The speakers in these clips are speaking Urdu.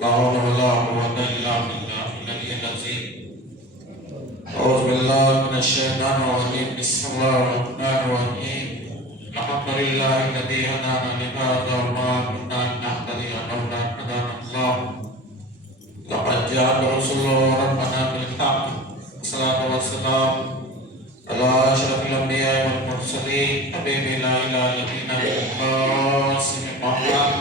لا حول ولا قوة إلا بالله العلي العظيم. أعوذ بالله من الشيطان الرجيم. بسم الله الرحمن الرحيم. الحمد لله الذي هدانا لهذا وما كنا لنهتدي لولا أن هدانا الله. لقد جاء رسول ربنا بالحق. الصلاة والسلام على أشرف الأنبياء والمرسلين حبيب لا إله إلا الله قاسم محمد.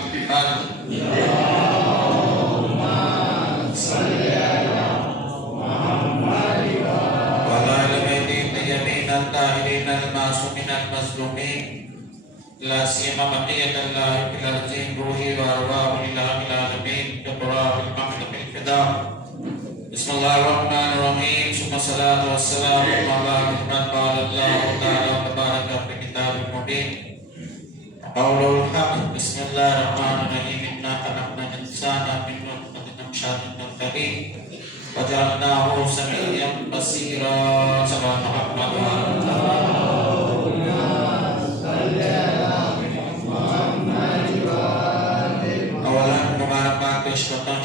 الطاهرين المعصومين المظلومين لا سيما بقية الله في الأرض روحي وأرواح إله العالمين بقرار المحل بالفداء. بسم الله الرحمن الرحيم. ثم الصلاة والسلام على محمد قال الله تعالى تبارك في كتاب المبين قول الحق. بسم الله الرحمن الرحيم. إنا خلقنا الإنسان من نطفة أمشاج نبتليه وجعلناه سميعا بصيرا. صدق محمد.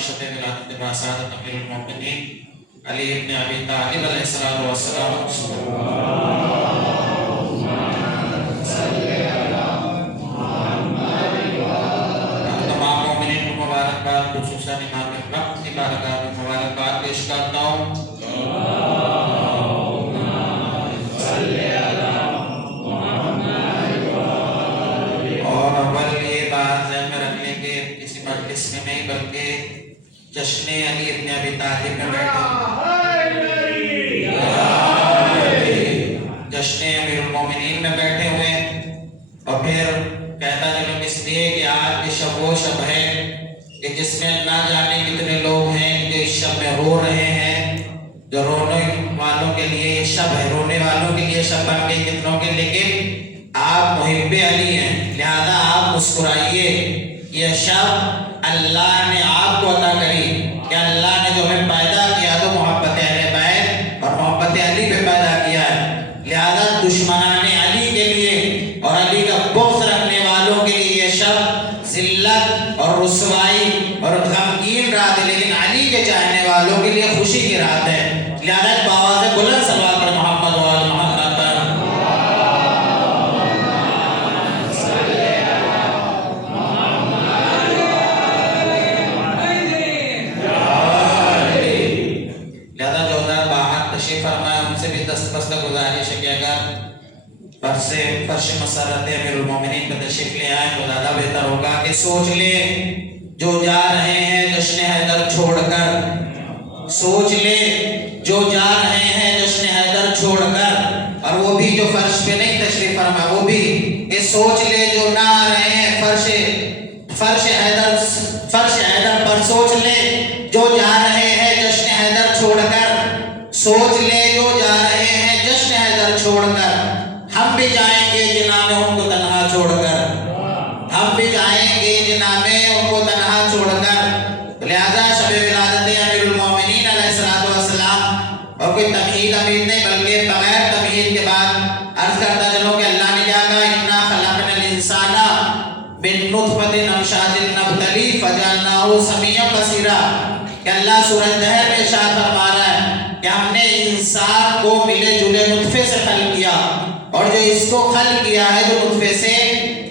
شتى ولادت باسعادة أمير المؤمنين علي بن أبي طالب علیہ الصلوۃ والسلام. تمام مومنین کو مبارکباد، خصوصاً امام وقت کی بارگاہ میں مبارکباد پیش کرتا ہوں. اور اول یہ بات ذہن میں رکھنے کے کسی مجلس میں نہیں بلکہ جشن علی ابن ابی طالب میں بیٹھے، جشن امیر المومنین میں بیٹھے ہوئے. اور پھر کہتا چلوں اس لیے کہ آج یہ شب وہ شب ہے کہ جس میں نہ جانے کتنے لوگ ہیں جو اس شب میں رو رہے ہیں. جو رونے والوں کے لیے یہ شب ہے، رونے والوں کے لیے شب بن گئی کتنوں کے، لیکن آپ محب علی ہیں لہذا آپ مسکرائیے. یہ شب اللہ نے آپ کو عطا کری کہ اللہ نے جو ہمیں پیدا کیا تو محبت اہل بیت اور محبت علی پہ پیدا کیا ہے. لہذا دشمنان علی کے لیے اور علی کا بغض رکھنے والوں کے لیے یہ شب ذلت اور رسوائی اور غمگین رات ہے، لیکن علی کے چاہنے والوں کے لیے خوشی کی رات ہے. لہذا بآواز بلند صلوات پر محمد و آل محمد پر. گزارش ہے کہ اگر فرش مسرت امیر المومنین پہ تشریف لے آئیں تو زیادہ بہتر ہوگا کہ سوچ لے جو جا رہے ہیں جشن حیدر چھوڑ کر، سوچ لے جو جا رہے ہیں جشن حیدر چھوڑ کر، اور وہ بھی جو فرش پہ نہیں تشریف فرما، وہ بھی کہ سوچ لے جو نہ آ رہے ہیں فرش حیدر پر. سوچ لے جو جا رہے ہیں جشن حیدر چھوڑ کر، سوچ لے جو جا رہے ہیں جشن حیدر چھوڑ کر. ہم بھی جائیں گے جناب ان کو تنہا چھوڑ کر، ہم بھی جائیں گے جناب ان کو تنہا چھوڑ کر. لہذا شب ولادت امیر المومنین علیہ السلام اور کوئی تمہید امید نہیں بلکہ بغیر تمہید کے بعد عرض کرتا چلوں کہ اللہ نے کیا کہا، انا خلقنا الانسان من نطفۃ امشاج نبتلیہ فجعلناہ سمیعا بصیرا. کہ اللہ سورہ دہر میں ارشاد فرما رہا ہے کہ ہم نے انسان کو ملے جلے نطفے سے خلق کیا، اور جو اس کو خلق کیا ہے جو نطفے سے،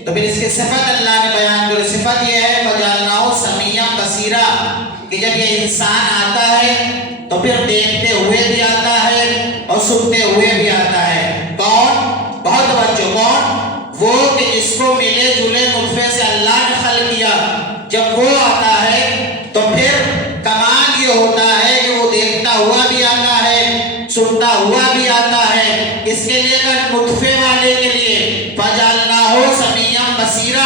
تو پھر اس کی صفت اللہ نے بیان کری. صفت یہ ہے فجعلناہ سمیعا بصیرا کہ جب یہ انسان آتا ہے تو پھر دیکھتے ہوئے بھی آتا ہے اور سنتے ہوئے بھی آتا ہے. کون؟ بہت بچوں. کون؟ وہ کہ جس کو ملے جلے نطفے سے اللہ نے خلق کیا، جب وہ آتا ہے تو پھر کمال یہ ہوتا ہے کہ وہ دیکھتا ہوا بھی آتا ہے، سنتا ہوا بھی آتا ہے. اس کے لیے کہ نطفے والے کے لیے فجعلناہ سمیعا بصیرا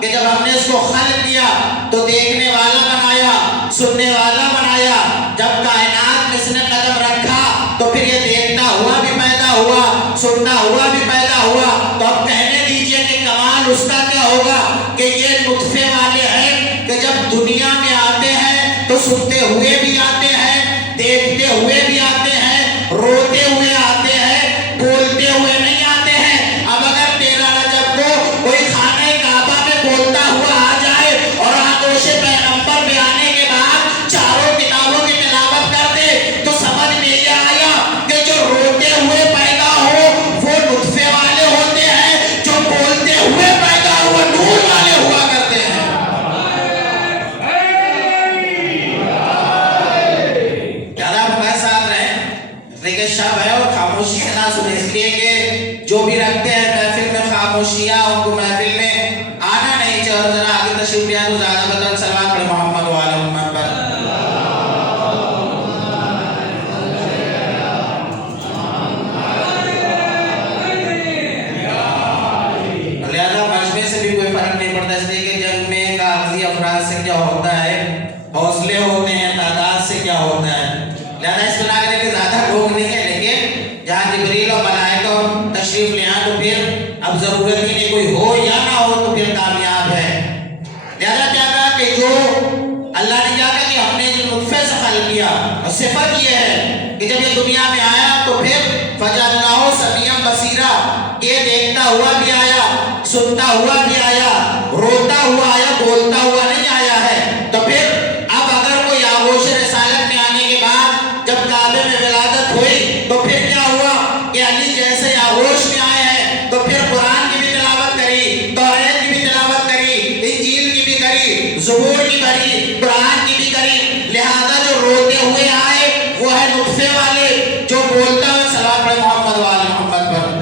کہ جب ہم نے اس کو خلق کیا تو دیکھنے والا بنایا، سننے والا بنایا. جب کائنات میں اس نے قدم رکھا تو پھر یہ دیکھتا ہوا بھی پیدا ہوا، سنتا ہوا بھی پیدا ہوا. تو اب کہنے دیجئے کہ کمال اس کا کیا ہوگا کہ یہ نطفے والے ہیں کہ جب دنیا میں آتے ہیں تو سنتے ہوئے بھی آتے ہیں، دیکھتے ہوئے بھی آتے ہیں، روتے ہوئے آتے ہیں، بولتے ہوئے نہیں آتے ہیں. اب اگر 13 رجب کو کوئی خانہ کعبہ میں بولتا ہوا آ جائے اور آغوش پیغمبر میں آنے کے بعد جو بھی رکھتے ہیں محفل میں خاموشیاں، ان کو محفل میں آنا نہیں چاہیے، اور ذرا آگے تشریف لے آئے تو زیادہ بہتر سلوات پڑھیں محمد وعلی محمد پر۔ لہذا مجمع سے بھی کوئی فرق نہیں پڑتا، اس لیے کہ جنگ میں کاغذی افراد سے کیا ہوتا ہے، حوصلے ہوتے ہیں، تعداد سے کیا ہوتا ہے۔ لہذا اس بنا کرے کہ زیادہ لوگ نہیں ہیں، لیکن جہاں جبریل اور ملائکہ تشریف لے آئیں تو پھر اب ضرورت ہی نہیں، کوئی ہو یا نہ ہو تو پھر کامیاب ہے۔ لہذا کیا کہا کہ جو اللہ نے کیا کہا کہ ہم نے جو نطفے سے خلق کیا، اور صفت یہ ہے کہ جب یہ دنیا میں آیا تو پھر فجعلناہ سمیعا بصیرا، یہ دیکھتا ہوا بھی آیا، سنتا ہوا بھی آیا، روتا ہوا آیا، بولتا ہوا نہیں آیا ہے۔ تو پھر اب اگر کوئی آغوش رسالت میں آنے کے بعد جب کعبے میں ولادت ہوئی تو پھر کیا ہوا کہ علی جیسے آغوش میں آئے ہیں تو پھر قرآن کی بھی تلاوت کری، توریت کی بھی تلاوت کری، انجیل کی بھی کری، زبور کی کری، قرآن کی بھی کری۔ لہذا جو روتے ہوئے آئے وہ ہے نطفے والے، جو بولتا ہوئے صلوات پڑھے محمد وعلی محمد پر۔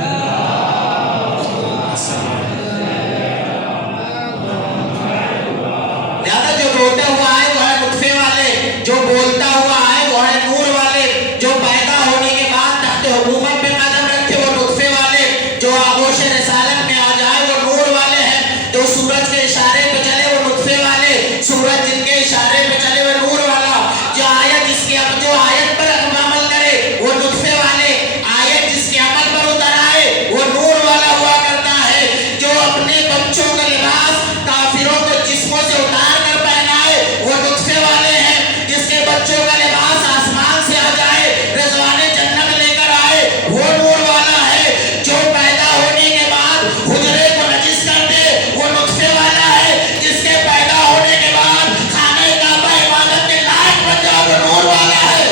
لہذا جو روتے ہوا آئے وہ ہے نطفے والے، جو بولتا ہوا آئے وہ ہے نور والے، جو پیدا ہونے کے بعد تحت حکومت پہ قدم رکھے وہ نطفے والے، جو آغوش رسالت میں آ جائے وہ نور والے ہیں، جو سورج کے اشارے پہ چلے وہ نطفے والے، سورج جن کے اشارے پہ چلے وہ نور والا، جو آیت پر عمل کرے وہ نطفے والے، آیت جس کے عمل پر اتر آئے وہ نور والا ہوا کرتا ہے، جو اپنے بچوں کا لباس کافروں کو جسموں سے اتار کر پہنائے وہ نطفے والے ہیں، جس کے بچوں کا لباس آسمان سے آ جائے رضوان جنت لے کر آئے وہ نور والا ہے، جو پیدا ہونے کے بعد حجرے کو نجس کر دے وہ نطفے والا ہے، جس کے پیدا ہونے کے بعد خانہ کعبہ عبادت کے لائق بن جائے وہ نور والا ہے۔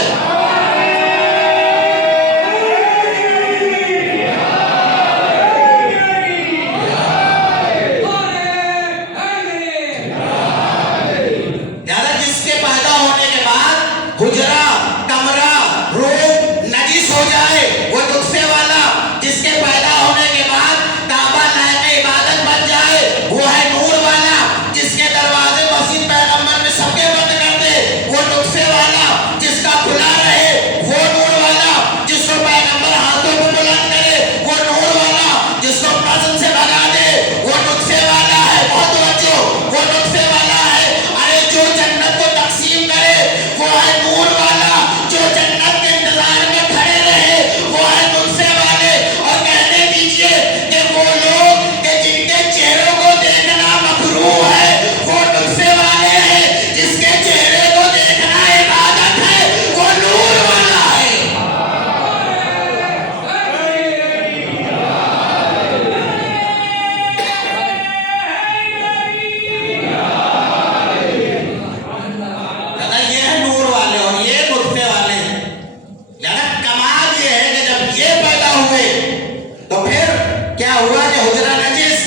لہذا جس کے پیدا ہونے کے بعد حجرہ، کمرہ، روم نجس ہو جائے وہ نطفے والا، جس کے پیدا ہونے کے بعد کعبہ لائق عبادت بن جائے وہ ہے نور والا، جس کے دروازے مسجد پیغمبر میں سب کے بند کر دے وہ نطفے والا، جس کا کھلا رہے وہ نور والا، جس کو پیغمبر ہاتھوں کو بلند کرے وہ نور والا، جس کو پسند سے بھگا دے وہ نطفے والا ہے۔ بہت توجہ، وہ نطفے والا ہے۔ ارے جو جنت کو تقسیم کرے وہ ہے نور والا، جو جنت کے انتظار میں کھڑے رہے وہ ہے نطفے والے۔ اور کہنے دیجئے کہ وہ لوگ کہ جن کے چہروں کو دیکھنا مکروہ ہے وہ نطفے والے ہیں، جس کے چہرے کو دیکھنا عبادت ہے وہ نور والا ہے۔ لہذا یہ ہے نور والے اور یہ نطفے والے۔ لہذا کمال یہ ہے کہ جب یہ پیدا ہوئے تو پھر کیا ہوا کہ حجرہ نجس،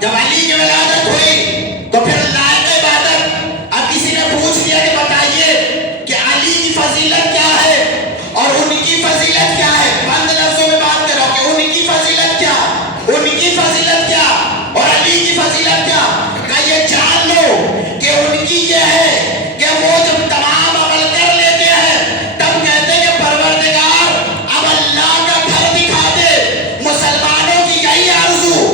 جب علی کی ولادت ہوئی تو پھر لائق عبادت۔ اب کسی نے پوچھ لیا کہ بتائیے کہ علی کی فضیلت کیا ہے اور ان کی فضیلت کیا ہے، بند لفظوں میں بات کر رہا ہوں کہ ان کی فضیلت کیا، ان کی فضیلت کیا اور علی کی فضیلت کیا۔ کہ یہ جان لو کہ ان کی یہ ہے کہ وہ جب تمام عمل کر لیتے ہیں تب کہتے ہیں کہ پروردگار اب اللہ کا گھر دکھا دے، مسلمانوں کی یہی آرزو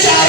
4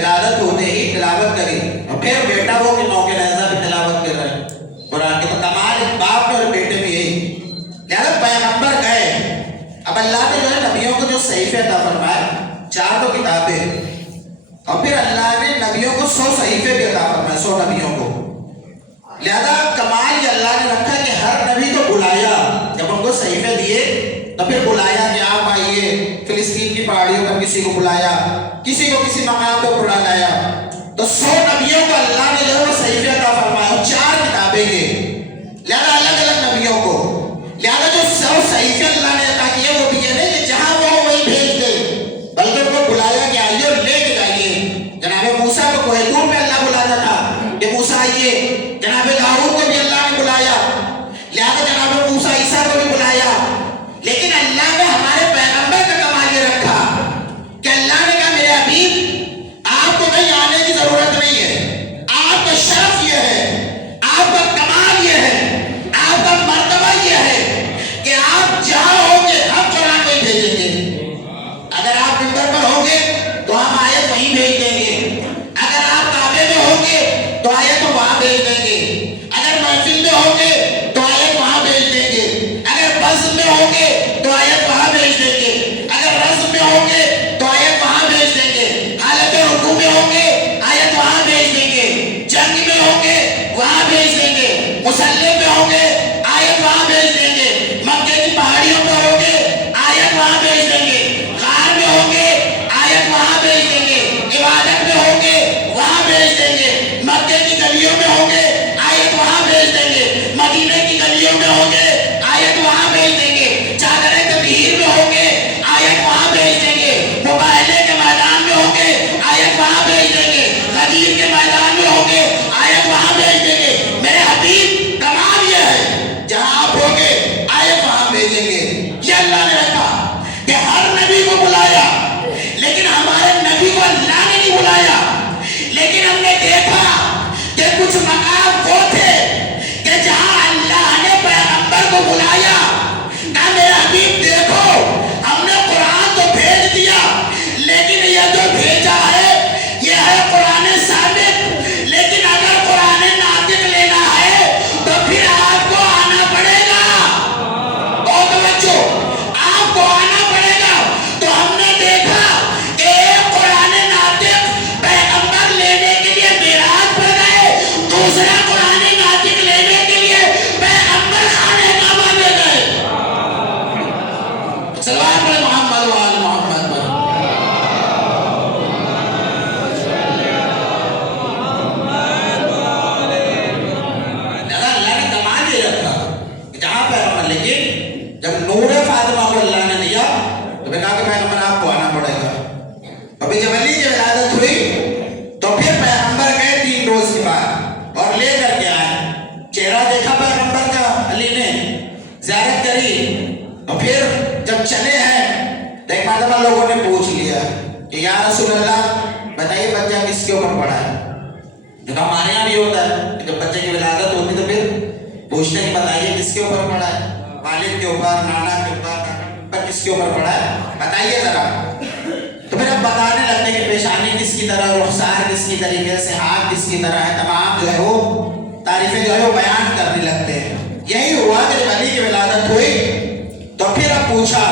ولادت ہوتے ہی تلاوت کری، اور پھر بیٹا وہ کہ موقع لہذا بھی تلاوت کر رہے ہیں قرآن کی. تو کمال ایک باپ میں اور بیٹے میں یہی. لہذا پیغمبر گئے. اب اللہ نے جو ہے نبیوں کو جو صحیفے عطا فرمائے 4 تو کتابیں، اور پھر اللہ نے نبیوں کو 100 صحیفے بھی عطا فرمائے، 100 نبیوں کو. لہذا کمال یہ اللہ نے رکھا کہ ہر نبی کو بلایا. جب ان کو صحیفے دیے تو پھر بلایا کہ آپ آئیے. فلسطین کی پہاڑیوں پر کسی کو بلایا، کسی کو کسی مقام پہ بلا لایا. تو 100 نبیوں کو اللہ نے جو ہے وہ صحیفے عطا فرمایا، 4 کتابیں کے. لہذا الگ الگ نبیوں کو. لہذا جو 100 صحیفے اللہ نے عطا کیے وہ بھی یہ نہیں کہ جہاں وہ وہی بھیج دے، بلکہ ان کو بلایا کہ آئیے اور لے کے جائیے. جناب موسیٰ کو کوہ طور میں اللہ بلاتا تھا کہ موسیٰ آئیے. جناب داؤد کو بھی اللہ نے بلایا. لہذا جناب موسیٰ عیسیٰ کو بھی بلایا. لیکن اللہ نے ہمارے پیغمبر کا کمال یہ رکھا کہ اللہ نے کہا میرے حبیب آپ کو کہیں آنے کی ضرورت نہیں ہے. آپ کا شرف یہ ہے، آپ کا کمال یہ ہے، آپ کا مرتبہ یہ ہے کہ آپ جہاں ہوں گے ہم قرآن نہیں بھیجیں گے. اگر آپ منبر پر ہوں گے تو ہم آیت وہیں بھیج دیں گے. اگر آپ کعبے میں ہوں گے تو آیت وہاں بھیج دیں گے. اگر محفل میں ہوں گے تو آیت وہاں بھیج دیں گے. اگر بزم میں ہوں گے تو آیت وہاں بھیج دیں گے. اگر رزم میں ہوں گے تو آیت وہاں بھیج دیں گے. حالت رکوع میں ہوں گے آیت وہاں بھیج دیں گے. جنگ میں ہوں گے وہاں بھیج دیں گے. مصلی میں ہوں گے آیت وہاں بھیج دیں گے. مکے کی پہاڑیوں پر ہوں گے آیت وہاں بھیج دیں گے. غار میں ہوں گے آیت وہاں بھیج دیں گے. عبادت میں ہوں گے وہاں بھیج دیں گے. مکے کی گلیوں میں ہوں گے آیت وہاں بھیج دیں گے. مدینے کی گلیوں میں ہوں گے آیت وہاں بھیج دیں گے. چادر تطہیر میں ہوں گے آیت وہاں بھیج دیں گے. مباہلے کے میدان میں ہوں گے آیت وہاں بھیج دیں گے. غدیر کے میدان میں ہوں گے آیت وہاں بھیج دیں گے. میرے حبیب کمال یہ ہے جہاں آپ ہوں گے آیت وہاں بھیجیں گے. یہ اللہ نے رکھا کہ ہر نبی کو بلایا، لیکن ہمارے نبی کو اللہ نے نہیں بلایا. لیکن ہم نے دیکھا کہ کچھ مقام وہ تھے کہ جہاں اللہ نے پیغمبر کو بلایا. کہا میرے حبیب دیکھو ہم نے قرآن تو بھیج دیا، لیکن یہ جو بھیجا ہے یہ ہے قرآن ثابت. لیکن اگر قرآن ناطق لینا ہے تو پھر آپ کو آنا پڑے گا. بہت توجہ، آپ کو آنا پڑے گا. تو ہم نے دیکھا کہ ایک قرآن ناطق پیغمبر لینے کے لیے معراج پر گئے، دوسرا قرآن ناطق لینے کے لیے پیغمبر خانہ کعبہ میں گئے. صلوات علی محمد و آل محمد. اللہ نے کمال یہ رکھا جہاں پیغمبر، لیکن جب نور فاطمہ کو اللہ نے دیا تو میں کہا کہ پیغمبر آپ کو آنا پڑے گا. ابھی جب علی کی ولادت ہوئی تو پھر پیغمبر گئے 3 روز کے بعد اور لے کر کے آئے. چہرہ دیکھا پیغمبر کا علی نے، زیارت کری، اور پھر جب چلے ہیں تو ایک مرتبہ لوگوں نے پوچھ لیا کہ یا رسول اللہ بتائیے بچہ کس کے اوپر پڑا ہے. جو کہ ہمارے یہاں بھی ہوتا ہے کہ جب بچے کی ولادت ہوتی تو پھر پوچھتے ہیں بتائیے کس کے اوپر پڑا ہے، والد کے اوپر، نانا کے اوپر، کس کے اوپر پڑا ہے بتائیے ذرا. تو پھر اب بتانے لگتے کہ پیشانی کس کی طرح، رخسار کس کی طریقے سے، ہاتھ کس کی طرح ہے، تمام جو ہے وہ تعریفیں جو ہے وہ بیان کرنے لگتے ہیں. یہی ہوا کہ جب علی کی ولادت ہوئی تو پھر اب پوچھا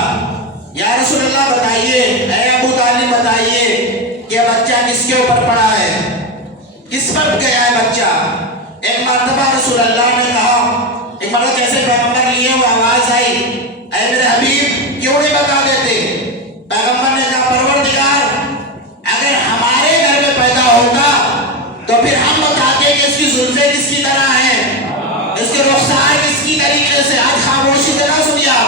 یا رسول اللہ بتائیے، اے ابو طالب بتائیے کہ بچہ کس کے اوپر پڑا ہے، کس پر گیا ہے بچہ. ایک مرتبہ رسول اللہ نے کہا، ایک مرتبہ جیسے پیغمبر لیے ہوئے آواز آئی اے میرے حبیب کیوں نہیں بتا دیتے. پیغمبر نے کہا پروردگار اگر ہمارے گھر میں پیدا ہوتا تو پھر ہم بتاتے کہ اس کی زلفیں کس کی طرح ہیں، اس کے رخسار کس کی طریقے سے. آج خاموشی سے نہ سنیا،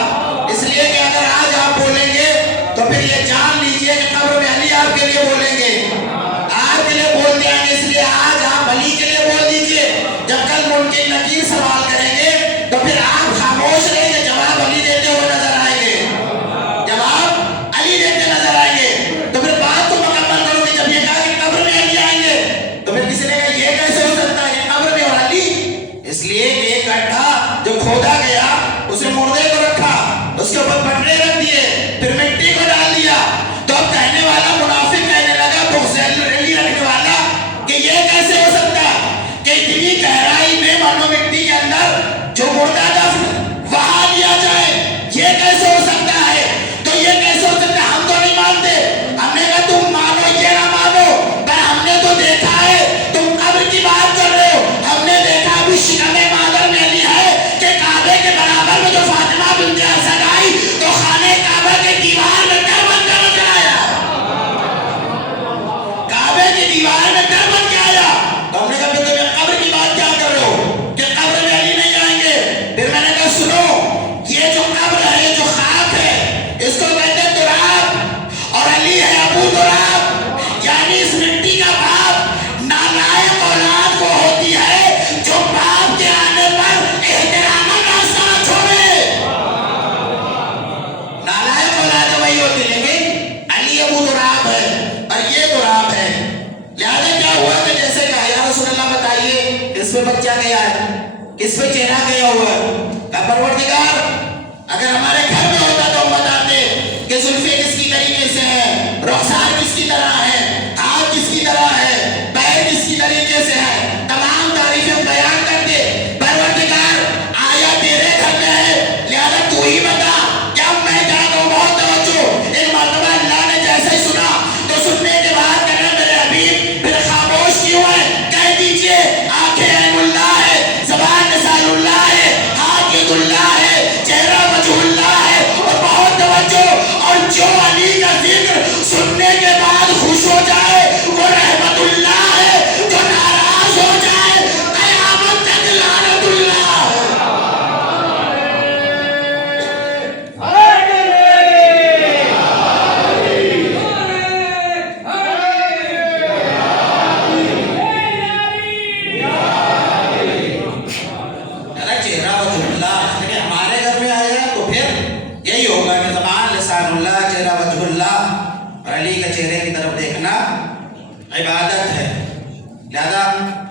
اس لیے کہ اگر آج آپ بولیں گے تو پھر یہ جان لیجئے کہ قبر میں علی آپ کے لیے بولیں گے، آپ کے لیے بول دیں گے. اس لیے آج آپ علی کے لیے بول دیجئے. جب کل منکر نکیر سوال کریں گے تو پھر آپ خاموش رہیں گے، جواب علی دیتے ہوئے نظر آئیں گے، جواب علی دیتے نظر آئیں گے. تو پھر بات کو مکمل کرو کہ جب یہ کہا کہ قبر میں علی آئیں گے تو پھر کسی نے کہا یہ کیسے ہو سکتا ہے کہ قبر میں اور علی. اس لیے کہ ایک گڈھا جو کھودا گیا اسے مردے کو رکھا، اس کے اوپر پٹرے رکھ دیے، پھر مٹی کو ڈال دیا. تو اب کہنے والا منافق کہنے لگا بغض علی رکھنے کس پہ بچہ گیا ہے؟ کس پہ چہرہ گیا ہوا ہے؟ کہ پروردگار اگر ہمارے گھر میں ہوتا تو ہم بتاتے کہ زلفیں کس کی طریقے سے ہیں، رخسار کس کی طرح ہے، ہاتھ کس کی طرح ہے، پیر کس کی طریقے سے ہے، تمام تعریفیں بیان کرتے۔ پروردگار آیا تیرے گھر میں ہے، لہذا تو ہی بتا کیا میں کیا کہوں؟ بہت توجہ۔ ایک مرتبہ اللہ نے جیسے ہی سنا تو سننے کے بعد کہنا میرے حبیب پھر خاموش کیوں ہے؟ کہہ دیجئے آنکھیں عین اللہ ہے، زبان لسان اللہ ہے، ہاتھ ید اللہ ہے، چہرہ وجہ اللہ ہے، اور بہت توجہ۔ اور جو علی کا ذکر سننے کے بعد خوش ہو جائے وہ رحمت اللہ ہے، جو ناراض ہو جائے قیامت تک لعنت اللہ ہے۔ چہرہ وجہ اللہ ہمارے گھر میں آیا تو پھر یہی ہوگا کہ زبان لسان اللہ، چہرہ وجہ اللہ، اور علی کے چہرے کی طرف دیکھنا عبادت ہے۔ لہذا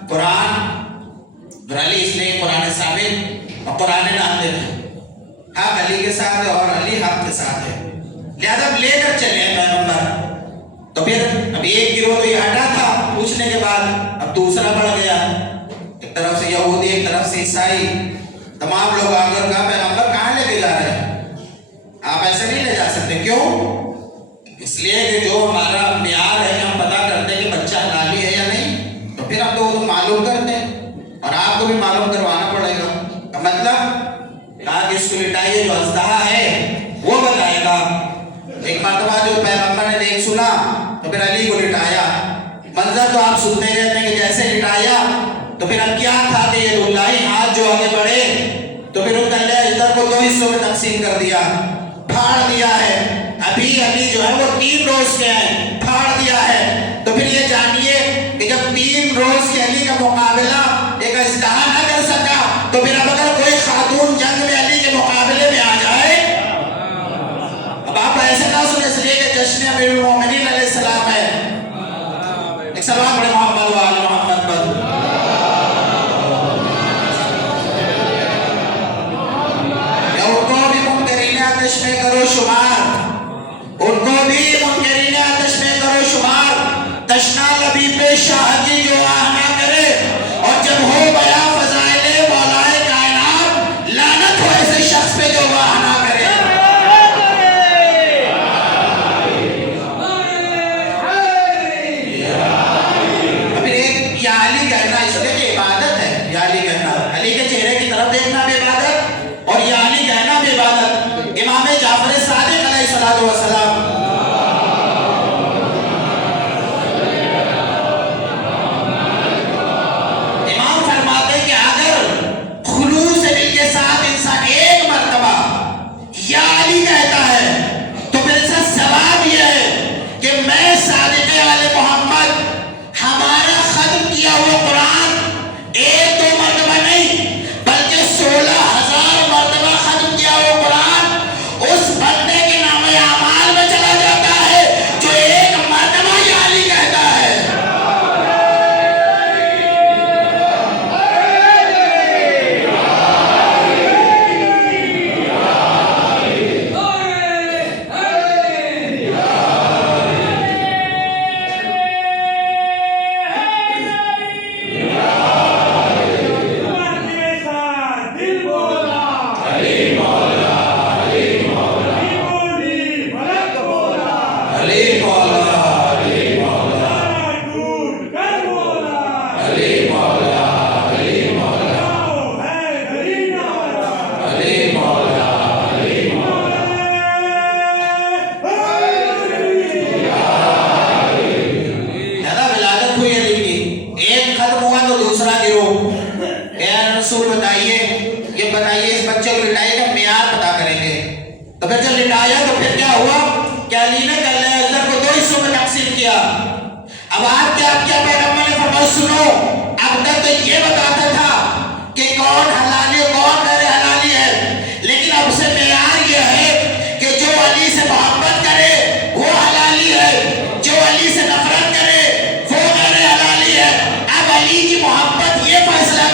قرآن اور علی اس لیے قرآن ثابت اور قرآن ناطق ہے، حق علی کے ساتھ ہے اور علی حق کے ساتھ ہے، لہذا اب لے کر چلے ہیں پیغمبر۔ تو پھر اب ایک گروہ تو یہ ہٹا تھا پوچھنے کے بعد، اب دوسرا بڑھ گیا، ایک طرف سے یہودی ایک طرف سے عیسائی، تمام لوگ آ کر کہا پیغمبر کہاں لے کے جا رہے ہیں؟ آپ ایسے نہیں لے جا سکتے۔ کیوں؟ اس لیے کہ جو ہمارا معیار ہے ہم پتہ کرتے ہیں کہ بچہ حلالی ہے یا نہیں، تو پھر ہم تو معلوم کرتے ہیں اور آپ کو بھی معلوم کروانا پڑے گا۔ کا مطلب کہا کہ اس کو لٹائیے، جو اژدہا ہے وہ بتائے گا۔ ایک مرتبہ جو پیغمبر نے دیکھ سنا تو پھر علی کو لٹایا۔ منظر تو آپ سنتے رہتے ہیں کہ جیسے لٹایا تو پھر اب کیا تھا کہ یہ اللہ ہاتھ جو آگے بڑھے تو پھر ان کلے اجدر کو 2 حصوں میں تقسیم کر دیا، پھاڑ دیا ہے۔ ابھی جو ہے وہ 3 روز کے ہیں، پھاڑ دیا ہے۔ تو پھر یہ جانیے کہ جب 3 روز کے علی کا مقابلہ ایک اژدہا نہ کر سکا تو پھر اب اگر کوئی خاتون جنگ میں علی کے مقابلے میں آ جائے، اب آپ ایسے نہ سنیں اس لیے کہ جشن امیر المومنین علیہ السلام ہے۔ ایک سلام پڑھے محمد و آل محمد پر۔ آتش میں کرو شمار، ان کو بھی منکرین آتش میں کرو شمار، تشنا لبی پہ شاہ کی جو آہ نہ کرے، اور جب ہو بیاں فضائل مولائے کائنات، لعنت ہو ایسے شخص پہ جو آہ نہ کرے۔ ابھی ایک یا علی کہنا اس لیے کہ عبادت ہے، یا علی کہنا، علی کے چہرے کی طرف دیکھنا بھی عبادت اور یا علی کہنا بھی عبادت۔ امام جعفر صادق علیہ السلام امام فرماتے ہیں کہ اگر خلوص دل کے ساتھ انسان ایک مرتبہ یا علی کہتا ہے تو پھر اس کا ثواب یہ ہے کہ میں صادق آل محمد ہمارا ختم کیا ہوا قرآن 1-2 مرتبہ نہیں بلکہ 16,000 مرتبہ ختم کیا ہوا قرآن اس بندے کے نام اعمال میں چلا جاتا ہے جو ایک مرتبہ یا علی کہتا ہے۔ بتائیے اس بچے کو لٹائی کا معیار پتا کریں گے۔ تو پھر جب لٹایا تو پھر کیا ہوا کہ علی نے کلہ اجدر کو 2 حصوں میں تقسیم کیا۔ اب آپ کیا پیغمبر نے فرمایا سنو، اب تک تو یہ بتاتا تھا کہ کون حلالی کون غیر حلالی ہے، لیکن اب سے معیار یہ ہے کہ جو علی سے محبت کرے وہ حلالی ہے، جو علی سے نفرت کرے وہ غیر حلالی ہے۔ اب علی کی محبت یہ فیصلہ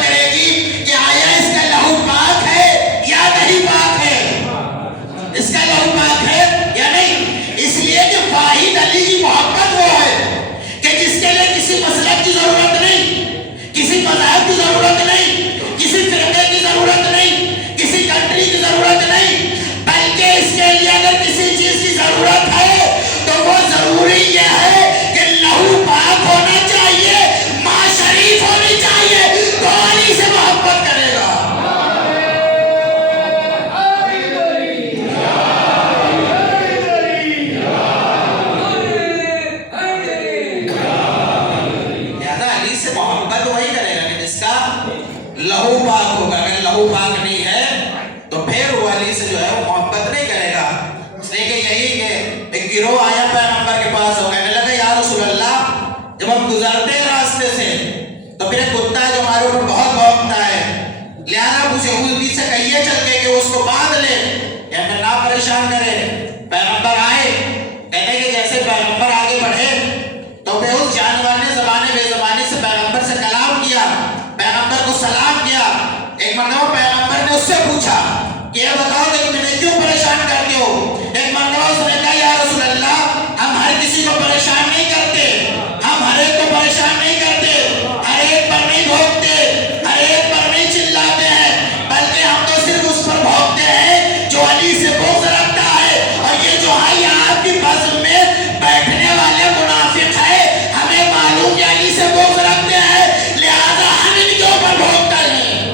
کتا ہے جو ہمارے اوپر بہت بھونکتا ہے، لہذا مجھے یہودی سے کہیے چل کے کہ اس کو باندھ لے کہ ہمیں نہ پریشان کرے۔ پیغمبر آئے، کہتے کہ جیسے پیغمبر آگے بڑھے تو پھر اس جانور نے زبان بے زبانی سے پیغمبر سے کلام کیا، پیغمبر کو سلام کیا۔ ایک مرتبہ پیغمبر نے اس سے پوچھا کہ یہ بتاؤ کہ تم انہیں کیوں پریشان کرتے ہو؟ ایک مرتبہ اس نے کہا یا رسول اللہ ہم ہر کسی کو پریشان نہیں کرتے، ہم ہر ایک کو پریشان نہیں کرتے، ہر ایک پر نہیں بھونکتے، ہر ایک پر نہیں چلاتے ہیں، بلکہ ہم تو صرف اس پر بھونکتے ہیں جو علی سے بغض رکھتا ہے، اور یہ جو ہے یہاں آپ کی بزم میں بیٹھنے والے منافق ہے، ہمیں معلوم کہ علی سے بغض رکھتے ہیں، لہذا ہم ان کے اوپر بھونکتے ہیں،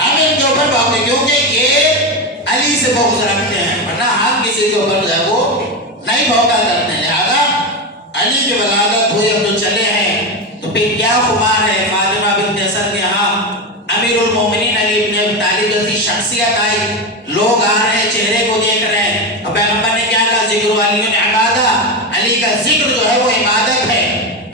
ہم ان کے اوپر بھونکتے ہیں کیونکہ یہ علی سے بغض رکھتے ہیں، ورنہ ہم کسی کے اوپر جو ہے وہ نہیں بھونکا کرتے ہیں۔ لہذا علی کی ولادت ہوئی، اب جو چلے ہیں تو پھر کیا خمار ہے؟ فاطمہ بنت اسد کے ہاں امیر المومنین علی ابن ابی طالب جیسی شخصیت آئی، لوگ آ رہے ہیں، چہرے کو دیکھ رہے ہیں، اور پیغمبر نے کیا کہا؟ ذکر علی عبادہ، علی کا ذکر جو ہے وہ عبادت ہے۔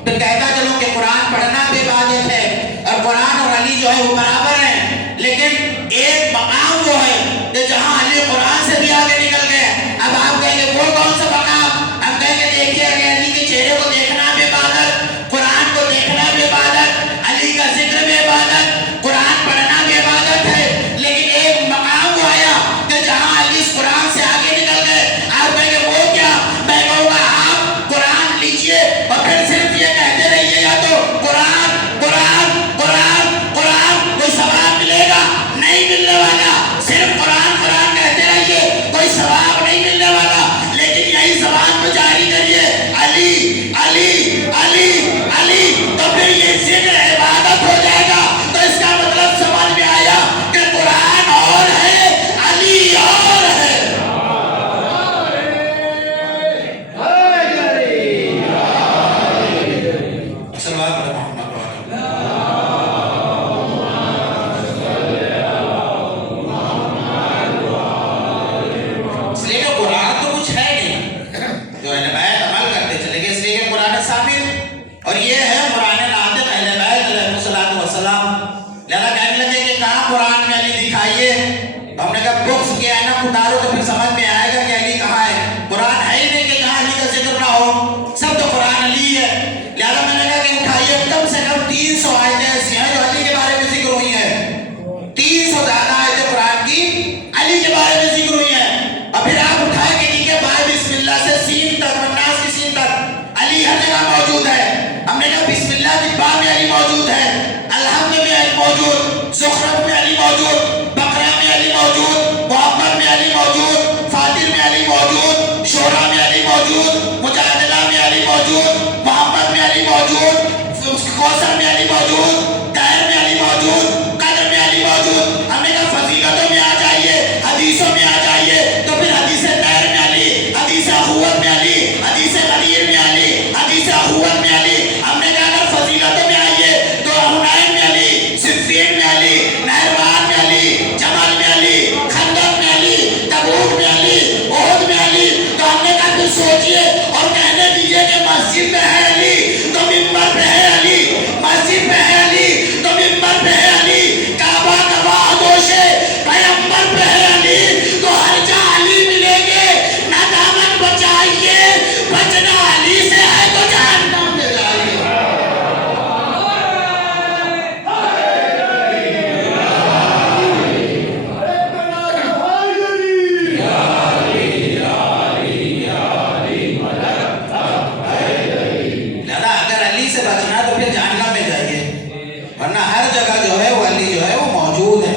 پھر کہتا چلو کہ قرآن پڑھنا بھی عبادت ہے، اور قرآن اور علی جو ہے وہ برابر ہیں، لیکن ایک مقام وہ ہے کہ جہاں علی قرآن سے بھی آگے نکل گئے۔ اب آپ کہیں گے وہ کون سا مقام؟ ہم کہیں گے دیکھیے کہ علی کے چہرے کو دیکھنا بھی عبادت، قرآن کو دیکھنا بھی عبادت، علی کا ذکر بھی عبادت، قرآن پڑھنا بھی عبادت ہے، لیکن ایک مقام وہ آیا کہ جہاں علی اس قرآن سے آگے نکل گئے۔ آپ کہیں گے وہ کیا؟ میں کہوں گا آپ قرآن لیجئے اور پھر صرف یہ کہتے رہیے یا تو قرآن قرآن قرآن قرآن، کوئی ثواب ملے گا؟ نہیں ملنے والا۔ صرف قرآن قرآن کہتے رہیے، کوئی ثواب نہیں ملنے والا، لیکن یہی زبان پہ جاری کریے علی علی علی علی، تو پھر یہ ذکر عبادت ہو جائے گا۔ تو اس کا مطلب سمجھ میں آیا کہ قرآن اور ہے، علی اور ہے۔ اس لیے کہ قرآن تو کچھ ہے نہیں، جو اہل بیت عمل کرتے چلے گئے، اس لیے کہ قرآن ثابت، اور یہ ہے قرآن ناطق اہل بیت علیہ الصلوۃ والسلام۔ لہذا کہنے لگے کہ کہاں قرآن میں علی دکھائیے، تو ہم نے کہا بکس کے آئینہ اتارو تو پھر سمجھ میں آئے گا کہ علی کہاں ہے۔ قرآن ہے ہی نہیں کہ جہاں علی کا ذکر نہ ہو، سب تو قرآن علی ہے۔ لہذا میں نے کہا کہ اٹھائیے، کم سے کم 300 آیتیں ایسی ہیں جو علی کے بارے میں ذکر ہوئی ہیں، 300 زیادہ آیتیں قرآن کی علی کے بارے میں ذکر ہوئی ہیں، اور پھر آپ اٹھا کے دیکھیں بائے بسم اللہ سے سین تک، والناس کی سین تک علی ہر جگہ موجود ہے۔ ہم نے کہا بسم اللہ کی با میں علی موجود ہے، الحمد میں علی موجود، زخرف میں علی موجود، بقرہ میں علی موجود، محمد میں علی موجود، فاتر میں علی موجود، شورا میں علی موجود، مجادلہ میں علی موجود، محمد میں علی موجود، کوثر میں علی موجود، دائر میں علی موجود، قدر میں علی موجود۔ ہم نے کہا فضیلتوں میں آ جائیے، حدیثوں میں آ جائیے، تو پھر حدیث دائر میں علی، حدیث اخوت میں علی، حدیث غدیر میں علی، حدیث اخوت میں علی۔ ہم نے کہا اگر فضیلتوں میں آئیے تو حنین میں علی، صفین میں علی، نہروان میں علی، جمل میں علی، خندق میں علی، تبوک میں علی، احد میں علی۔ تو ہم نے کہا پھر سوچئے اور کہنے دیجئے کہ مسجد میں ہے علی تو منبر پہ ہے علی، مسجد میں ہے علی تو منبر پہ ہے علی، کعبہ کا باغوش پیغمبر پہ ہے علی، تو ہر جہاں علی ملیں گے۔ ندامت بچائیے، بچنا علی سے ہے تو جہنم میں جائیے۔ لہذا اگر علی سے بچنا تو پھر جہنم میں جائیے، ورنہ ہر جگہ جو ہے وہ علی جو ہے وہ موجود ہے،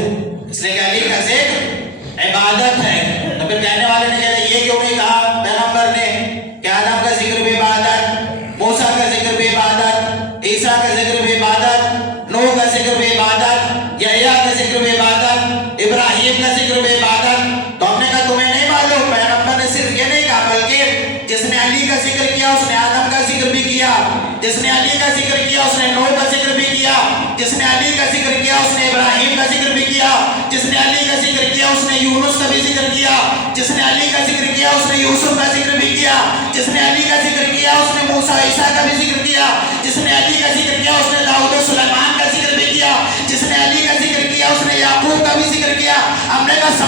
اس لیے کہ علی کا ذکر عبادت ہے۔ تو پھر کہنے والے نے کہا یہ کیوں نہیں کہا پیغمبر نے کہ آدم کا ذکر بھی عبادت، موسیٰ کا ذکر بھی عبادت، عیسیٰ کا ذکر بھی عبادت، نوح کا ذکر بھی عبادت، یحییٰ کا ذکر بھی عبادت، ابراہیم کا ذکر بھی عبادت۔ تو ہم نے کہا تمہیں نہیں معلوم، پیغمبر نے صرف یہ نہیں کہا بلکہ جس نے علی کا ذکر کیا اس نے آدم کا ذکر بھی کیا، جس نے علی کا ذکر کیا اس نے نوح کا ذکر بھی کیا، جس نے علی کا ذکر کیا اس نے ابراہیم کا ذکر بھی کیا، جس نے علی کا ذکر کیا اس نے یونس کا بھی ذکر کیا، جس نے علی کا ذکر کیا اس نے یوسف کا ذکر بھی کیا، جس نے علی کا ذکر کیا اس نے موسیٰ عیسیٰ کا بھی ذکر کیا، جس نے علی کا ذکر کیا اس نے داؤد و سلیمان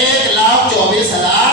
1,24,000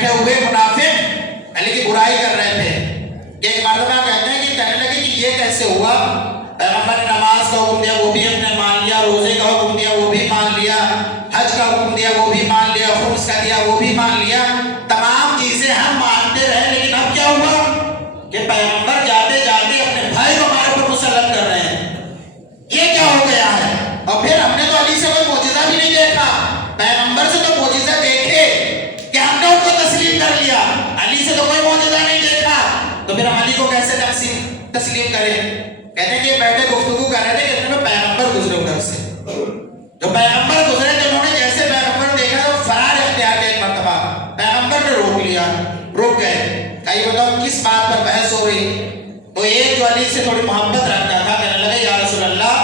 بیٹھے ہوئے منافق علی کی برائی کر رہے تھے. ایک مرتبہ کہتے ہیں کہ کہنے لگے کہ یہ کیسے ہوا؟ پیغمبر نے نماز کا حکم دیا وہ بھی ہم نے مان لیا, روزے کا حکم دیا وہ بھی مان لیا, حج کا حکم دیا وہ بھی مان لیا, خمس کا دیا وہ بھی مان لیا, تمام چیزیں ہم مانتے رہے, لیکن اب کیا ہوا کہ پیغمبر جاتے جاتے اپنے بھائی کو ہمارے اوپر مسلط کر رہے ہیں. یہ کیا ہو گیا ہے؟ اور پھر ہم نے تو علی سے کوئی معجزہ بھی نہیں دیکھا, پیغمبر سے تو معجزہ دیکھے کہ ہم نے ان کو تسلیم کر لیا, علی سے تو کوئی معجزہ نہیں دیکھا, تو پھر ہم علی کو کیسے تسلیم کریں؟ کہتے ہیں کہ بیٹھے گفتگو کر رہے تھے کہ اتنے میں پیغمبر گزرے ادھر سے. جو پیغمبر گزرے تو انہوں نے جیسے پیغمبر دیکھا تو فرار اختیار کیا. ایک مرتبہ پیغمبر نے روک لیا, رک گئے, کہیں بتاؤ کس بات پر بحث ہو رہی؟ تو ایک جو علی سے تھوڑی محبت رکھتا تھا کہنے لگا یا رسول اللہ,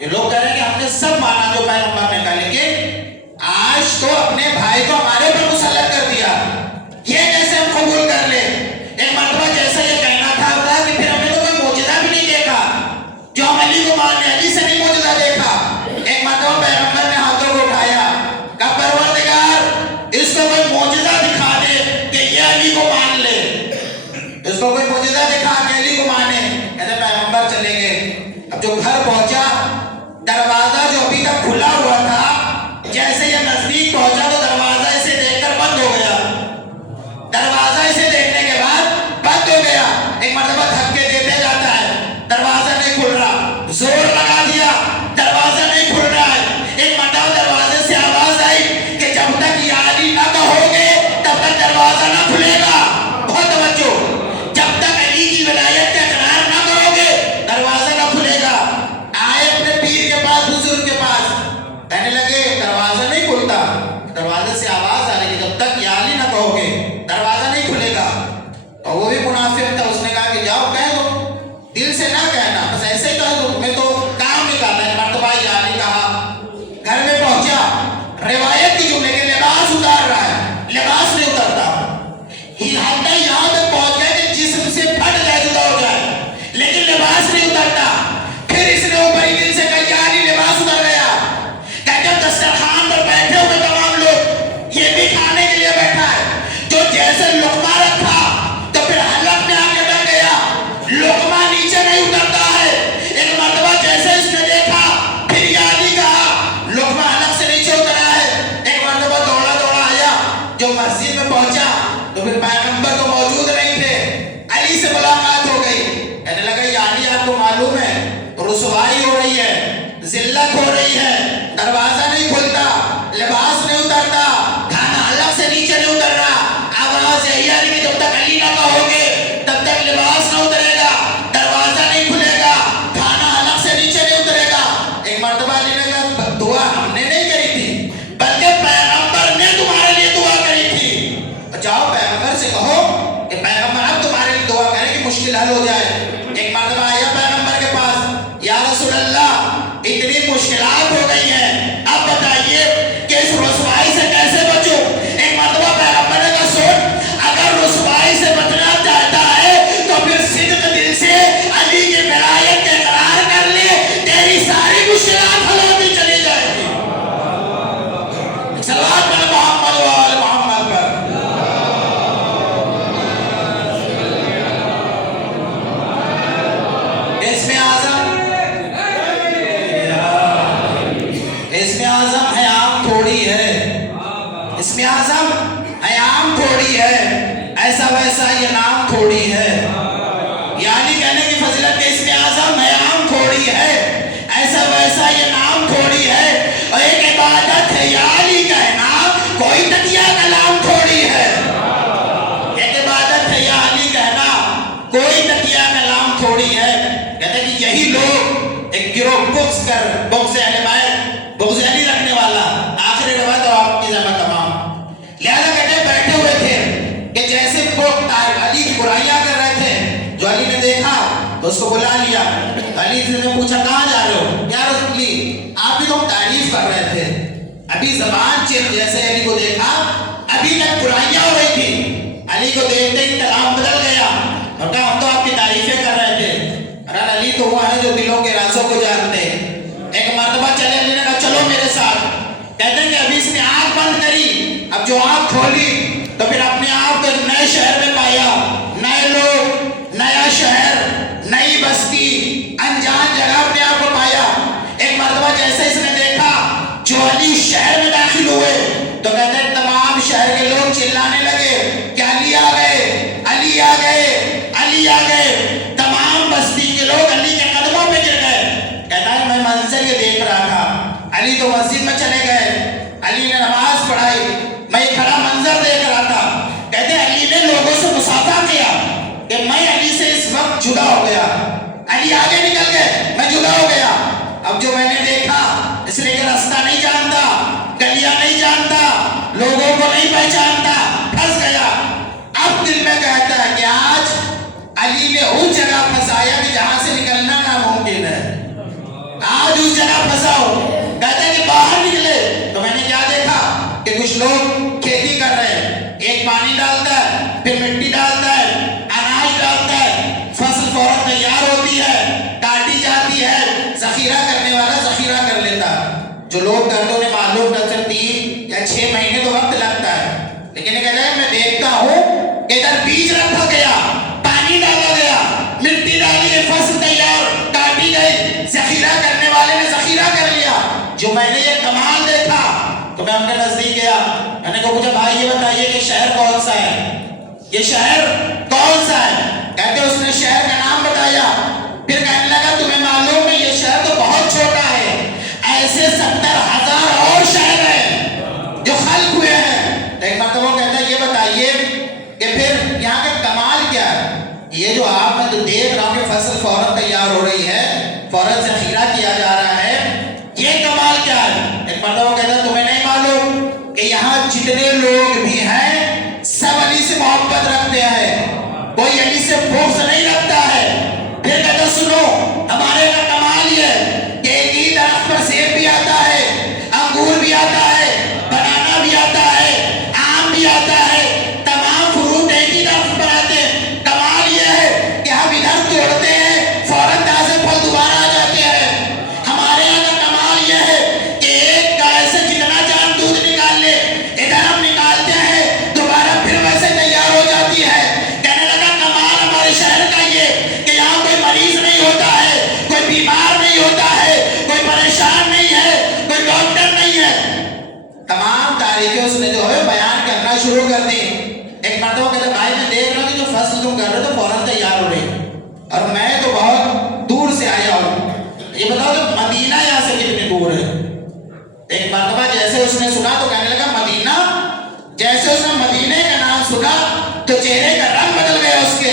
یہ لوگ کہہ رہے ہیں کہ ہم نے سب مانا جو پیغمبر نے کہا, لیکن آج تو اپنے بھائی کو ہمارے پر مسلط کر دیا, یہ کیسے ہم قبول کر لیں؟ ایک مرتبہ جیسا یہ کہنا تھا کہ پھر ہم نے تو کوئی معجزہ بھی نہیں دیکھا جو ہم علی کو ماننے, علی سے نہیں معجزہ دیکھا. ایک مرتبہ پیغمبر نے ہاتھوں کو اٹھایا, کہا پروردگار اس کو کوئی معجزہ دکھا دے کہ یہ علی کو مان لے, اس کو کوئی معجزہ دکھا کہ علی کو مانے. کہتے پیغمبر چلے گئے. اب جو گھر پہنچا, دروازہ جو ابھی تک کھلا ہوا تھا, جیسے یہ نزدیک پہنچا تو دروازہ اسے دیکھ کر بند ہو گیا, دروازہ اسے دیکھنے کے بعد بند ہو گیا. ایک مرتبہ دھکے دیتے جاتا ہے, دروازہ نہیں کھل رہا, زور لگا دیا, دروازہ نہیں کھل رہا ہے. ایک مرتبہ دروازے سے آواز آئی کہ جب تک یا علی نہ کہو گے تب تک دروازہ نہ کھلے گا. بہت توجہ, جب تک علی کی ولایت کا اقرار نہ کرو گے دروازہ نہ کھلے گا. آئے اپنے پیر کے پاس, بزرگ کے پاس, کہنے لگے دروازہ نہیں کھلتا. دروازے سے آواز آ رہی کہ جب تک یا علی نہ کہو گے دروازہ نہیں کھلے گا. اور وہ بھی منافق تھا, اس نے کہا کہ جاؤ کہہ دو, دل سے نہ کہنا, بس ایسے ہی کہہ دو, تمہیں تو کام نکالنا ہے. مرتبہ یا علی کہا, گھر میں پہنچا, روایت کی جملے کے لباس اتار رہا ہے, لباس نہیں اترتا. حتیٰ یہاں تک پہنچ گیا کہ جسم سے پھٹ جائے, جدا ہو جائے, لیکن لباس نہیں اترتا. پھر اس نے اوپر ہی دل سے کہا یا علی لباس اتر گیا. کہ جب دسترخوان پر بیٹھے ہوئے تمام لوگ, یہ بھی کھانے کے لیے بیٹھا ہے, جو جیسے لقمہ رکھا تو پھر حلق میں آ کے بیٹھ گیا, لقمہ نیچے نہیں اترتا ہے. ایک مرتبہ جیسے اس نے دیکھا پھر یا علی کہا لقمہ حلق سے نیچے اترا ہے. ایک مرتبہ دوڑا دوڑا آیا, جو مسجد میں پہنچا تو پھر پیغمبر تو موجود نہیں تھے, علی سے ملاقات ہو گئی. کہنے لگا یا علی آپ کو معلوم ہے رسوائی ہو رہی ہے, ذلت ہو رہی ہے, دروازہ نہیں کھلتا, لباس نہیں اترتا, کھانا حلق سے نیچے نہیں اتر رہا. آواز یہی آ رہی کہ جب تک علی نہ کہو گے تب تک لباس نہ اترے گا, دروازہ نہیں کھلے گا, کھانا حلق سے نیچے نہیں اترے گا. ایک مرتبہ علی نے کہا دعا ہم نے نہیں کری تھی بلکہ پیغمبر نے تمہارے لیے دعا کری تھی, جاؤ پیغمبر سے کہو کہ پیغمبر اب تمہارے لیے دعا کریں کہ مشکل حل ہو جائے. ایک مرتبہ آیا پیغمبر کے پاس, یا رسول اللہ اتنی مشکلات ہو گئی ہیں, اب بتائیے کہ اس رسوائی سے کیسے بچوں. ایک مرتبہ پیغمبر نے کہا سن, اگر رسوائی سے بچنا چاہتا ہے تو پھر صدق دل سے علی کی ولایت کا اقرار کر لے, تیری ساری مشکلات حل ہوتی چلی جائیں گی. صلوات علی محمد و آل محمد پر. اسم اعظم حیام تھوڑی ہے, اسم اعظم حیام تھوڑی ہے, ایسا ویسا یہ نام تھوڑی ہے. یعنی کہنے کی فضیلت کے اسم اعظم حیام تھوڑی ہے, ایسا ویسا یہ نام تھوڑی ہے. اور ایک عبادت ہے یا علی کہنا, کوئی تکیہ کلام تھوڑی ہے. ایک عبادت ہے یا علی کہنا, کوئی تکیہ کلام تھوڑی ہے. کہتے ہیں کہ یہی لوگ ایک گروہ بغض اہل بیت, بغض علی رکھنے والا, آخری روایت اور آپ کی زحمت تمام, لہذا کہتے ہیں بیٹھے ہوئے تھے کہ جیسے وہ علی کی برائیاں کر رہے تھے, جو علی نے دیکھا تو اس کو بلا لیا. علی سے پوچھا کہاں جا رہے ہو؟ یا رسول اللہ آپ بھی تو تعریف کر رہے تھے, ابھی زبان چیر, جیسے علی کو دیکھا ابھی تک برائیاں ہو رہی تھی, علی کو دیکھتے ہی کلام بدل گیا اور کہا ہم تو آپ کی تعریفیں کر رہے تھے. علی تو وہ ہے جو دلوں کے رازوں کو جانتے. ایک مرتبہ چلے, علی نے کہا چلو میرے ساتھ. کہتے ہیں کہ ابھی اس نے آنکھ بند کری, اب جو آنکھ کھولی تو پھر اپنے آپ کو نئے شہر میں پایا، نئے لوگ، نیا شہر، نئی بستی، انجان جگہ اپنے آپ کو پایا۔ ایک مرتبہ جیسے اس نے دیکھا جو علی شہر میں داخل ہوئے تو کہتے ہیں تمام شہر کے لوگ چلانے لگے کہ علی آ گئے، علی آ گئے، علی آ گئے۔ تمام بستی کے لوگ علی کے قدموں پہ گر گئے۔ کہتا ہے میں منظر یہ دیکھ رہا تھا، علی تو مسجد میں چلے گئے، علی نے نماز پڑھائی، میں یہ کھڑا منظر دیکھ رہا تھا۔ کہتے ہیں علی نے لوگوں سے مصافحہ کیا کہ میں علی سے اس وقت جدا ہو گیا، علی آگے نکل گئے، میں جدا ہو گیا۔ اب جو میں نے دیکھا، اس لیے کہ راستہ نہیں جانتا، گلیاں نہیں جانتا، لوگوں کو نہیں پہچانتا، پھنس گیا۔ اب دل میں کہتا ہے کہ آج علی نے اس جگہ پھنسایا کہ جہاں سے نکلنا ناممکن ہے، آج اس جگہ پھنسا ہو۔ کہتا ہے کہ باہر نکلے تو میں نے کیا دیکھا کہ کچھ لوگ کھیتی کر رہے ہیں، ایک پانی ڈالتا ہے، پھر مٹی ڈالتا ہے، اناج ڈالتا ہے، فصل فوراً تیار ہوتی ہے، کاٹی جاتی ہے، ذخیرہ کرنے والا ذخیرہ کر لیتا ہے۔ جو لوگ کرتے انہیں معلوم نہ 3 یا 6 مہینے تو وقت لگتا ہے، لیکن یہ کہتا ہے میں دیکھتا ہوں کہ ادھر بیج رکھا گیا، پانی ڈالا گیا، مٹی ڈالی ہے، فصل تیار، کاٹی گئی، ذخیرہ کرنے والے نے ذخیرہ کر لیا۔ جو میں نے یہ کمال دیکھا تو میں ان کے نزدیک گیا، میں نے کہا مجھے بھائی یہ بتائیے کہ شہر کون سا ہے، یہ شہر کون سا ہے؟ کہتے اس نے شہر کا نام بتایا، پھر کہنے لگا تمہیں معلوم ہے یہ شہر تو بہت چھوٹا ہے، ایسے 70,000 اور شہر ہیں جو خلق ہوئے ہیں۔ ایک مرتبہ وہ کہتا ہے یہ بتائیے کہ پھر یہاں کا کمال کیا ہے؟ یہ جو آپ میں تو دیکھ رہا ہوں کہ فصل فوراً تیار ہو رہی ہے، فوراً ذخیرہ کیا جا رہا ہے، یہ کمال کیا ہے؟ ایک مرتبہ وہ کہتا ہے تمہیں نہیں معلوم کہ یہاں جتنے لوگ بھی ہیں سب علی سے محبت رکھتے ہیں، کوئی علی سے بغض نہیں رکھتا ہے۔ پھر کہتا سنو ہمارے کا کمال یہ ہے کہ ایک ہی درخت پر سیب بھی آتا ہے، انگور بھی آتا ہے، بنانا بھی آتا ہے، آم بھی آتا ہے، تمام فروٹ ایک ہی درخت پر آتے ہیں۔ کمال یہ ہے کہ ہم ادھر توڑتے ہیں، فوراً تازے پھل دوبارہ آ جاتے ہیں۔ ہمارے یہاں کا کمال یہ ہے کہ ایک گائے سے جتنا جان دودھ نکال لے ادھر ہم نکالتے ہیں، دوبارہ پھر ویسے تیار ہو جاتی ہے۔ کہنے لگا کمال ہمارے شہر کا یہ کہ یہاں کوئی مریض نہیں ہوتا ہے، کوئی بیمار نہیں ہوتا ہے، کوئی پریشان نہیں ہے، کوئی ڈاکٹر نہیں ہے۔ تمام تاریخیں اس نے جو ہے بیان کرنا شروع کر دی۔ ایک مرتبہ کہتا بھائی میں دیکھ رہا ہوں کہ جو فصل تم کر رہے تو فوراً تیار ہو رہی اور میں تو بہت دور سے آیا ہوں، یہ بتاؤ کہ مدینہ یہاں سے کتنی دور ہے؟ ایک مرتبہ جیسے اس نے سنا تو کہنے لگا مدینہ، جیسے اس نے مدینے کا نام سنا تو چہرے کا رنگ بدل گیا اس کے،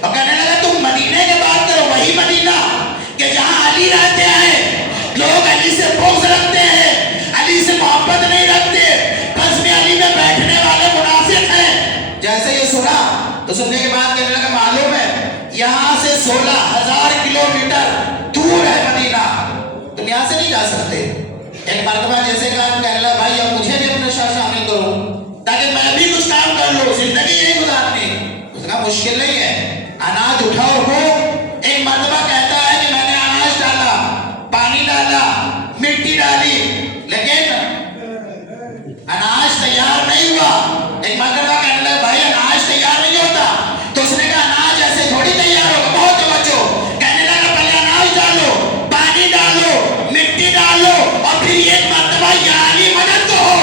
اور کہنے لگا تم مدینے کے بات کرو، وہی مدینہ کہ جہاں علی رہتے ہیں، لوگ علی سے بغض رکھتے ہیں، علی سے محبت نہیں رکھتے، بس میں علی میں بیٹھنے والے منافق ہیں۔ جیسے یہ سنا تو سننے کے بعد کہنے لگا معلوم ہے یہاں سے 16,000 کلومیٹر دور ہے مدینہ، تم یہاں سے نہیں جا سکتے۔ ایک مرتبہ جیسے کہنے لگا بھائی اب مجھے بھی اپنے ساتھ شامل کرو تاکہ میں بھی کچھ کام کر لوں، زندگی یہی گزارنی۔ اس کا مشکل نہیں ہے، اناج اٹھاؤ ہو۔ ایک مرتبہ کہتا ہے کہ میں نے اناج ڈالا، پانی ڈالا، مٹی ڈالی، لیکن اناج تیار نہیں ہوا۔ ایک مرتبہ کہنے لگا بھائی اناج تیار نہیں ہوتا، تو اس نے کہا اناج ایسے تھوڑی تیار ہوگا، بہت توجہ۔ کہنے لگا پہلے اناج ڈالو، پانی ڈالو، مٹی ڈالو، اور پھر ایک مرتبہ یا علی مدد کو ہو،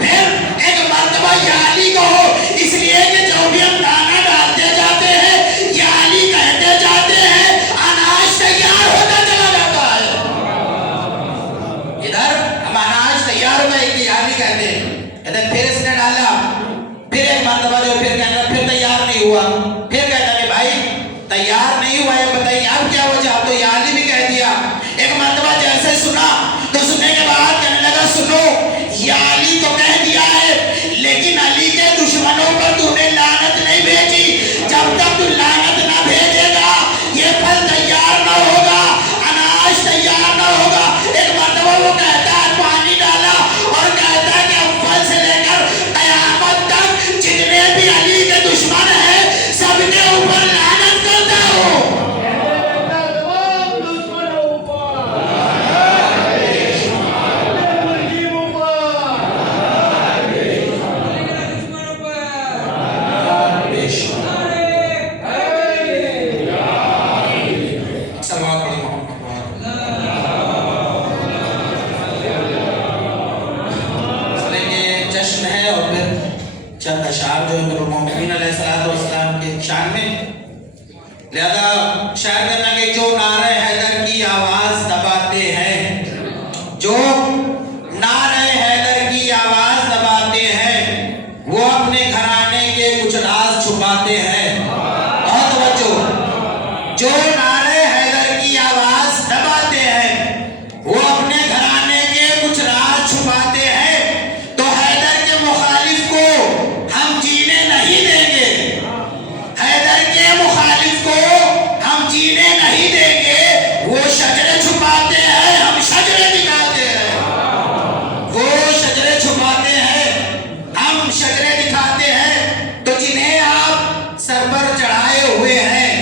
پھر ایک مرتبہ یا علی کو ہو، اس لیے کہ جو بھی ہم دانا ڈالتے جاتے ہیں یا علی کہتے جاتے ہیں اناج تیار ہوتا چلا جاتا ہے۔ ادھر ہم اناج تیار ہوتا ہے کہ علی کہتے ہیں، ادھر پھر اس نے ڈالا، پھر ایک مرتبہ جو پھر کہنا پھر تیار نہیں ہوا، پھر کہتا کہ بھائی تیار نہیں ہوا ہے بتائیے اب کیا وجہ، اب تو یا علی بھی کہہ دیا۔ ایک مرتبہ جیسے سنا تو سننے کے بعد کہنے لگا سنو یا علی تو کہہ دیا ہے لیکن علی کے دشمنوں پر تو نے لعنت نہیں بھیجی، جب تک تو لعنت نہ بھیجے گا یہ پھل تیار نہ ہوگا، اناج تیار نہ ہوگا۔ ایک مرتبہ وہ کہتا ہے پانی ڈالا اور کہتا ہے کہ اب پھل سے لے کر قیامت تک جتنے بھی علی کے دشمن ہیں سب چند اشعار جو امیر المومنین علیہ السلام کے شان میں. لہذا شاعر کہنا کہ جو نعرہ حیدر کی آواز دباتے ہیں، جو نعرہ حیدر کی آواز دباتے ہیں، وہ اپنے گھرانے کے کچھ راز چھپاتے ہیں. بہت توجہ. جو نعرہ حیدر کی آواز دباتے ہیں، وہ اپنے گھرانے کے کچھ راز چھپاتے ہیں. تو حیدر کے مخالف کو ہم جینے نہیں دیں گے. حیدر کے مخالف کو ہم جینے نہیں دیں گے. وہ شجرے چھپاتے ہیں، ہم شجرے دکھاتے ہیں. وہ شجرے چھپاتے ہیں، ہم شجرے دکھاتے ہیں. تو جنہیں آپ سر پر چڑھائے ہوئے ہیں،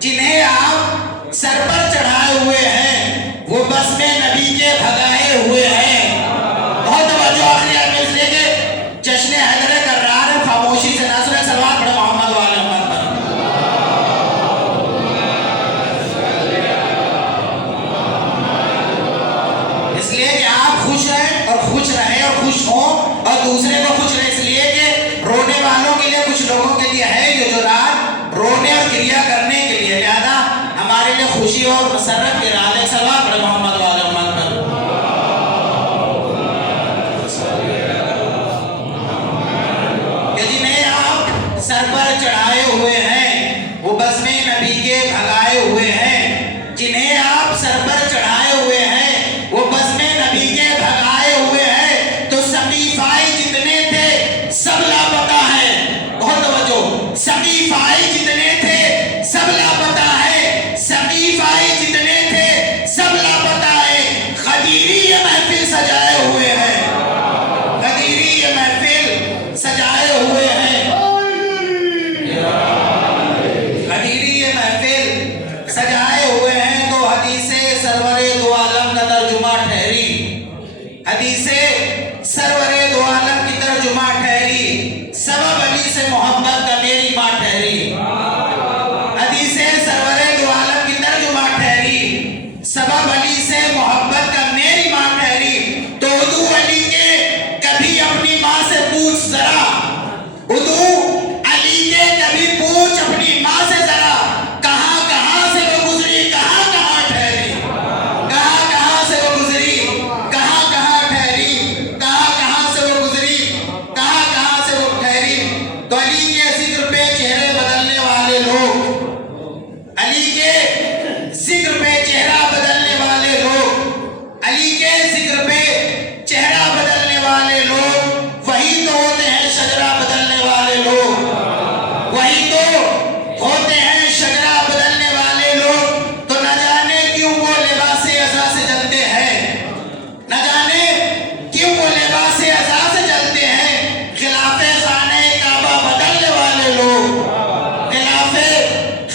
جنہیں آپ سر پر چڑھائے ہوئے ہیں، وہ بس میں نبی کے بھگائے ہوئے ہیں. بہت توجہ. آخری آدمی اس لیے کہ جشن حیدر کرار ہے. خاموشی سے ناصر سلوات پڑھے محمد والے محمد پر. اس لیے کہ آپ خوش رہیں اور خوش رہیں اور خوش ہوں اور دوسرے کو خوش رہیں. اس لیے کہ رونے والوں کے لیے کچھ لوگوں کے لیے ہے یہ جو رات رونے اور کریا کرنے کے لیے. لہذا ہمارے لیے خوشی اور مسرت کے رات ہے. سلوات پڑھے محمد والے محمد پر. کہ جنہیں آپ سر پر چڑھائے ہوئے ہیں، وہ بس میں نبی کے بھگائے ہوئے ہیں. جنہیں آپ سر پر چڑھائے ہوئے ہیں، وہ بس میں نبی کے بھگائے ہوئے ہیں. تو سقیفائی جتنے تھے سب لاپتہ ہیں. بہت توجہ. سقیفائی جتنے تھے سب لاپتہ ہیں. سقیفائی جتنے تھے سب لاپتہ ہیں. غدیری یہ محفل سجائے ہوئے ہیں. غدیری یہ محفل سجائے ہوئے ہیں. غدیری یہ محفل سجائے ہوئے ہیں. تو حدیث سرور دو عالم کا ترجمہ ٹھہری. حدیث سرور دو عالم کی ترجمہ ٹھہری. سبب علی سے محبت کا میری ماں ٹھہری. حدیث سرور دو عالم کی ترجمہ ٹھہری. سبب علی سے محبت کا میری ماں ٹھہری. تو ادو علی کے کبھی اپنی ماں سے پوچھ ذرا. ادو علی کے کبھی پوچھ اپنی ماں سے ذرا. کہاں کہاں سے وہ گزری، کہاں کہاں ٹھہری. کہاں کہاں سے وہ گزری، کہاں کہاں ٹھہری. کہاں کہاں سے وہ گزری، کہاں کہاں سے وہ ٹھہری. تو علی کے ذکر پہ چہرے بدلنے والے لوگ، علی کے ذکر پہ چہرہ بدلنے والے لوگ، علی کے ذکر پہ چہرہ بدلنے والے لوگ وہی تو ہوتے ہیں شجرہ بدلنے والے لوگ. وہی تو ہوتے ہیں شجرہ بدلنے والے لوگ. تو نہ جانے کیوں وہ لباس عزا سے جلتے ہیں. نہ جانے کیوں وہ لباس عزا سے جلتے ہیں. خلاف خانہ کعبہ بدلنے والے لوگ، خلاف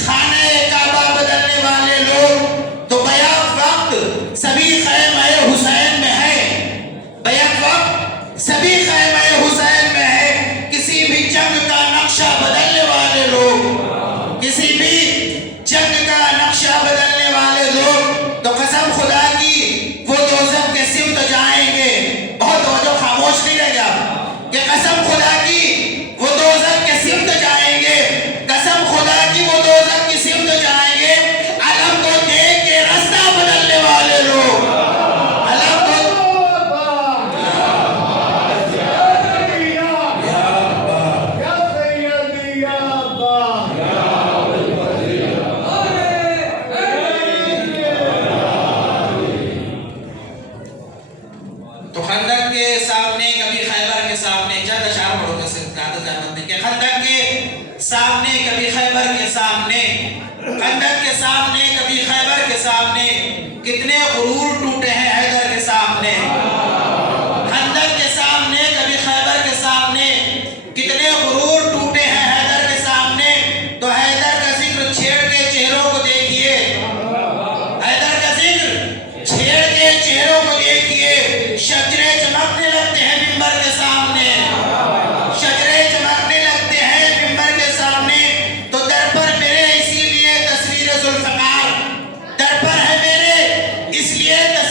خانہ کعبہ بدلنے والے لوگ. تو بیک وقت سبھی خیمہ حسین میں ہے. بیک وقت سبھی خیمہ حسین میں ہے. کسی بھی جنگ کا نقشہ بدلنے والے لوگ، کسی بھی جنگ کا نقشہ بدلنے والے لوگ. تو قسم خدا کی وہ دوزخ کے سمت جائیں گے. بہت توجہ. خاموش نہیں رہ گیا. کہ قسم خدا کی وہ دوزخ کے سمت جائیں گے. قسم خدا کی وہ دوزخ کی سمت جائیں گے. علم کو دیکھ کے رستہ بدلنے والے لوگ. علم کو تو خندق کے سامنے کبھی خیبر کے سامنے چند اشعار پڑھو گے کہ خندق کے سامنے کبھی خیبر کے سامنے، خندق کے سامنے کبھی خیبر کے سامنے کتنے غرور ٹوٹے ہیں حیدر کے سامنے. خندق کے سامنے کبھی خیبر کے سامنے کتنے غرور ٹوٹے ہیں حیدر کے سامنے. تو حیدر کا ذکر چھیڑ کے چہروں کو دیکھیے. حیدر کا ذکر چھیڑ کے چہروں کو دیکھیے. شجرے چمکنے لگتے ہیں منبر کے سامنے. شجرے چمکنے لگتے ہیں منبر کے سامنے. تو در پر میرے اسی لیے تصویر ذوالفقار، در پر ہے میرے اس لیے تصویر